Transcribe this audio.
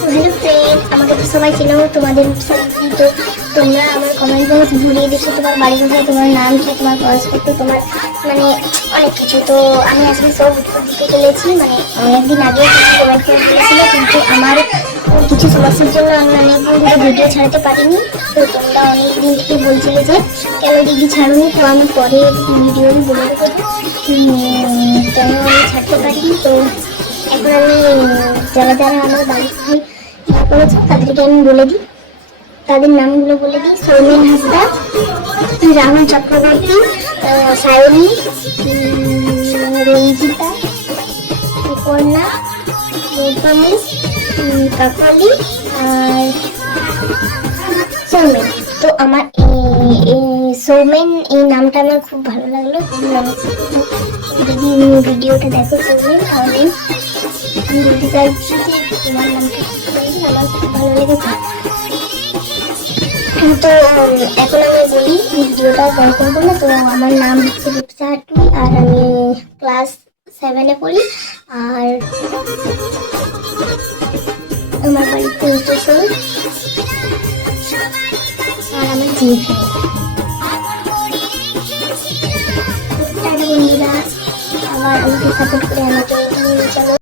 Hello friends, আমাকে তো সবাই চেনো, তোমাদের রূপসাদি। তো তোমরা আমার কমেন্ট বক্স ঘুরিয়ে দেখো তোমার বাড়ি কোথায়, তোমার নাম কি, তোমার বয়স কত, তোমার মানে অনেক কিছু। তো আমি আজকে সব উত্তর দিতে চলেছি। মানে অনেকদিন আগে কিছু কমেন্ট করে দিয়েছিল, কিন্তু আমার কিছু সমস্যার জন্য আমি অনেকদিন ধরে ভিডিও ছাড়তে পারিনি। তো তোমরা অনেক দিন থেকে বলছিলে যে কেন দিদি ছাড়ুনি, তো আমি পরে ভিডিও বলে দেবো কেন আমি ছাড়তে পারিনি। তো এখন আমি যারা যারা আমার বাড়ির ভাই করেছে তাদেরকে আমি বলে দিই, তাদের নামগুলো বলে দিই। সৌমেন হাসদা, রাহুল চক্রবর্তী, সায়নী, রঞ্জিতা, সুপর্ণা, রূপমী, কাকলি আর সৌমেন। তো আমার সৌমেন এই নামটা আমার খুব ভালো লাগলো। যদি ভিডিওটা দেখো সৌমেন, তাহলে আমি বলতে চাইছি যে তোমার নামটা আমার খুব ভালো লেগেছে। তো এখন আমি বলি, ভিডিওটা বড় করবো না। তো আমার নাম হচ্ছে রূপসা হাটুই, আর আমি ক্লাস 7-এ পড়ি। আর আমার বাড়িতে স্টেশন, আর আমার জিএফএ। বন্ধুরা, আবার আমাকে সাপোর্ট করে আমাকে এগিয়ে নিয়ে চলো।